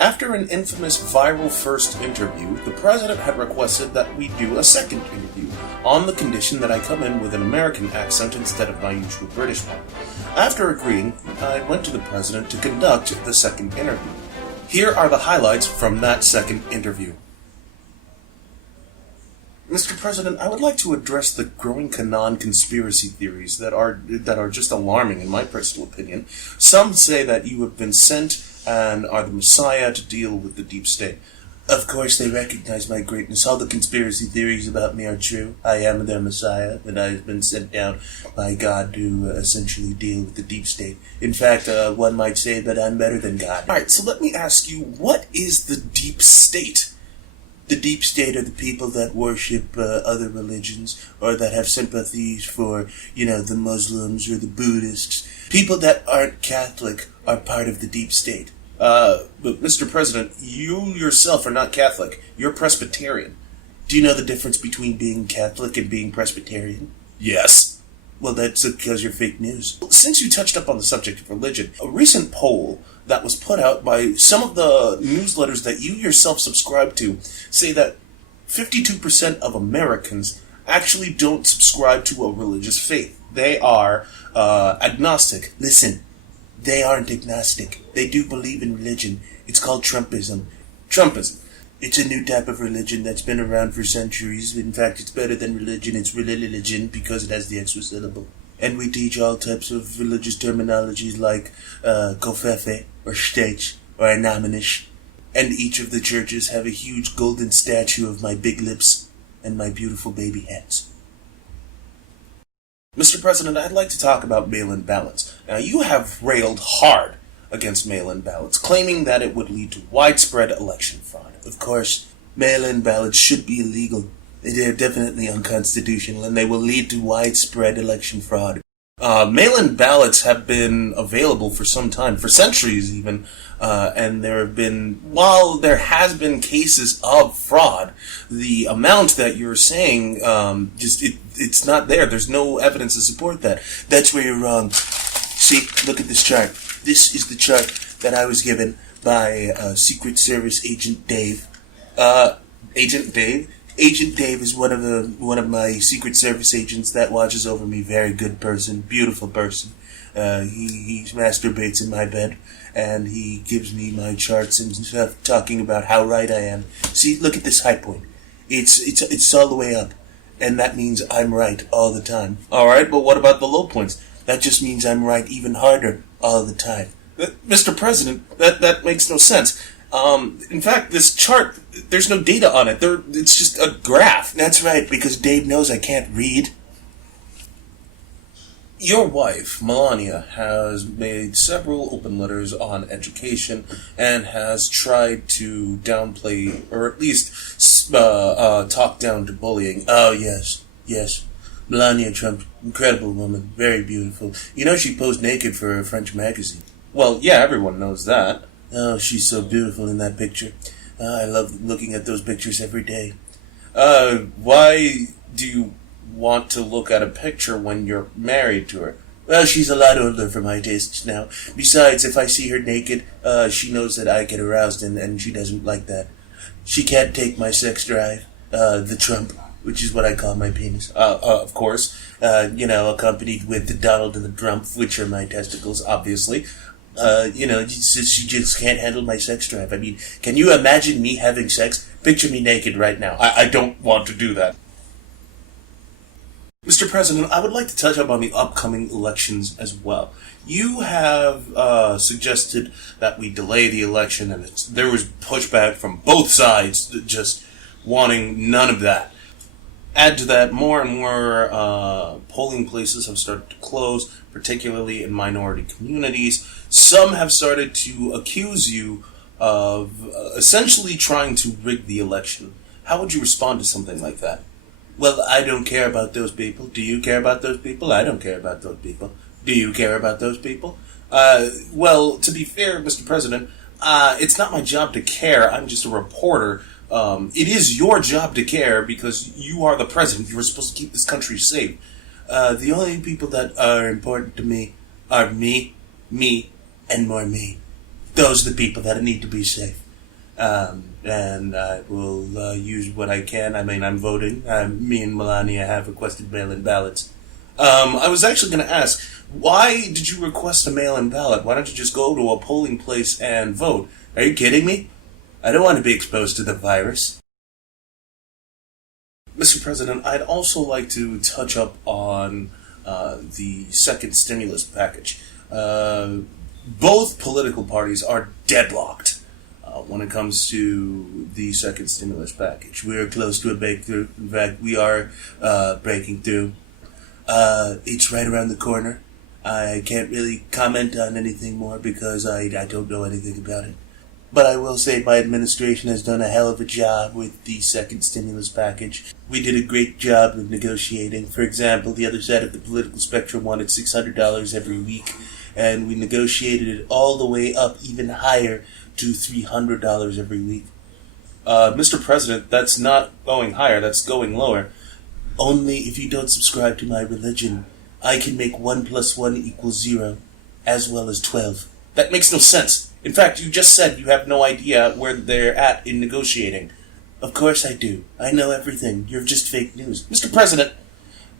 After an infamous viral first interview, the president had requested that we do a second interview, on the condition that I come in with an American accent instead of my usual British one. After agreeing, I went to the president to conduct the second interview. Here are the highlights from that second interview. Mr. President, I would like to address the growing QAnon conspiracy theories that are just alarming in my personal opinion. Some say that you have been sent and are the Messiah to deal with the deep state. Of course, they recognize my greatness. All the conspiracy theories about me are true. I am their Messiah, and I have been sent down by God to essentially deal with the deep state. In fact, one might say that I'm better than God. Alright, so let me ask you, what is the deep state? The deep state are the people that worship other religions, or that have sympathies for, the Muslims or the Buddhists. People that aren't Catholic are part of the deep state. But Mr. President, you yourself are not Catholic. You're Presbyterian. Do you know the difference between being Catholic and being Presbyterian? Yes. Well, that's because you're fake news. Since you touched up on the subject of religion, a recent poll that was put out by some of the newsletters that you yourself subscribe to say that 52% of Americans actually don't subscribe to a religious faith. They are agnostic. Listen, they aren't agnostic. They do believe in religion. It's called Trumpism. Trumpism. It's a new type of religion that's been around for centuries. In fact, it's better than religion. It's religion because it has the extra syllable. And we teach all types of religious terminologies like kofefe, or shtech, or anaminish. And each of the churches have a huge golden statue of my big lips and my beautiful baby hands. Mr. President, I'd like to talk about mail-in ballots. Now, you have railed hard against mail-in ballots, claiming that it would lead to widespread election fraud. Of course, mail-in ballots should be illegal. They're definitely unconstitutional, and they will lead to widespread election fraud. Mail-in ballots have been available for some time, for centuries even, and while there has been cases of fraud, the amount that you're saying, it's not there. There's no evidence to support that. That's where you're wrong. See, look at this chart. This is the chart that I was given by Secret Service Agent Dave. Agent Dave? Agent Dave is one of my Secret Service agents that watches over me. Very good person, beautiful person. He masturbates in my bed, and he gives me my charts and stuff, talking about how right I am. See, look at this high point. It's all the way up, and that means I'm right all the time. All right, but what about the low points? That just means I'm right even harder all the time. Mr. President, that makes no sense. In fact, this chart, there's no data on it. It's just a graph. That's right, because Dave knows I can't read. Your wife, Melania, has made several open letters on education and has tried to downplay, or at least talk down to bullying. Oh, yes. Melania Trump, incredible woman, very beautiful. You know she posed naked for a French magazine. Well, yeah, everyone knows that. Oh, she's so beautiful in that picture. I love looking at those pictures every day. Why do you want to look at a picture when you're married to her? Well, she's a lot older for my tastes now. Besides, if I see her naked, she knows that I get aroused, and she doesn't like that. She can't take my sex drive, the Trump, which is what I call my penis. Of course, accompanied with the Donald and the Trump, which are my testicles, obviously. She just can't handle my sex drive. I mean, can you imagine me having sex? Picture me naked right now. I don't want to do that. Mr. President, I would like to touch up on the upcoming elections as well. You have suggested that we delay the election, and there was pushback from both sides, just wanting none of that. Add to that, more and more polling places have started to close, particularly in minority communities. Some have started to accuse you of essentially trying to rig the election. How would you respond to something like that? Well, I don't care about those people. Do you care about those people? I don't care about those people. Do you care about those people? Well, to be fair, Mr. President, it's not my job to care. I'm just a reporter. It is your job to care because you are the president. You're supposed to keep this country safe. The only people that are important to me are me, and more me. Those are the people that need to be safe. and I will use what I can. I mean, I'm voting. Me and Melania have requested mail-in ballots. I was actually going to ask, why did you request a mail-in ballot? Why don't you just go to a polling place and vote? Are you kidding me? I don't want to be exposed to the virus. Mr. President, I'd also like to touch up on the second stimulus package. Both political parties are deadlocked when it comes to the second stimulus package. We are close to a breakthrough. In fact, we are breaking through. It's right around the corner. I can't really comment on anything more because I don't know anything about it. But I will say my administration has done a hell of a job with the second stimulus package. We did a great job of negotiating. For example, the other side of the political spectrum wanted $600 every week, and we negotiated it all the way up even higher to $300 every week. Mr. President, that's not going higher, that's going lower. Only if you don't subscribe to my religion, I can make 1 + 1 = 0, as well as 12. That makes no sense. In fact, you just said you have no idea where they're at in negotiating. Of course I do. I know everything. You're just fake news. Mr. President,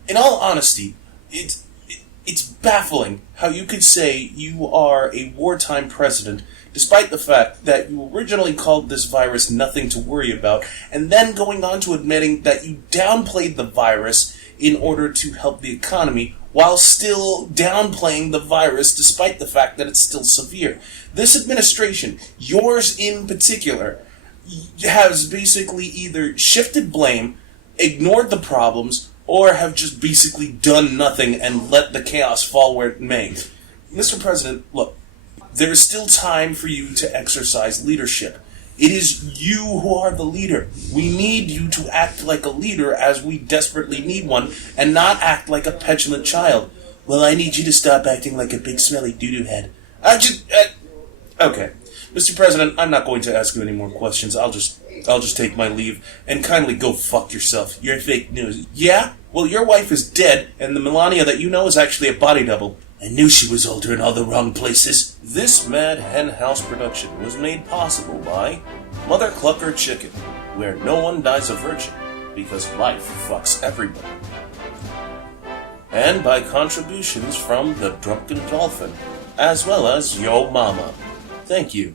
in all honesty, it's baffling how you could say you are a wartime president despite the fact that you originally called this virus nothing to worry about, and then going on to admitting that you downplayed the virus in order to help the economy, while still downplaying the virus despite the fact that it's still severe. This administration, yours in particular, has basically either shifted blame, ignored the problems, or have just basically done nothing and let the chaos fall where it may. Mr. President, look, there is still time for you to exercise leadership. It is you who are the leader. We need you to act like a leader as we desperately need one, and not act like a petulant child. Well, I need you to stop acting like a big smelly doo-doo head. Okay. Mr. President, I'm not going to ask you any more questions. I'll just take my leave, and kindly go fuck yourself. You're fake news. Yeah? Well, your wife is dead, and the Melania that you know is actually a body double. I knew she was older in all the wrong places. This Mad Hen House production was made possible by Mother Clucker Chicken, where no one dies a virgin, because life fucks everybody. And by contributions from the Drunken Dolphin, as well as Yo Mama. Thank you.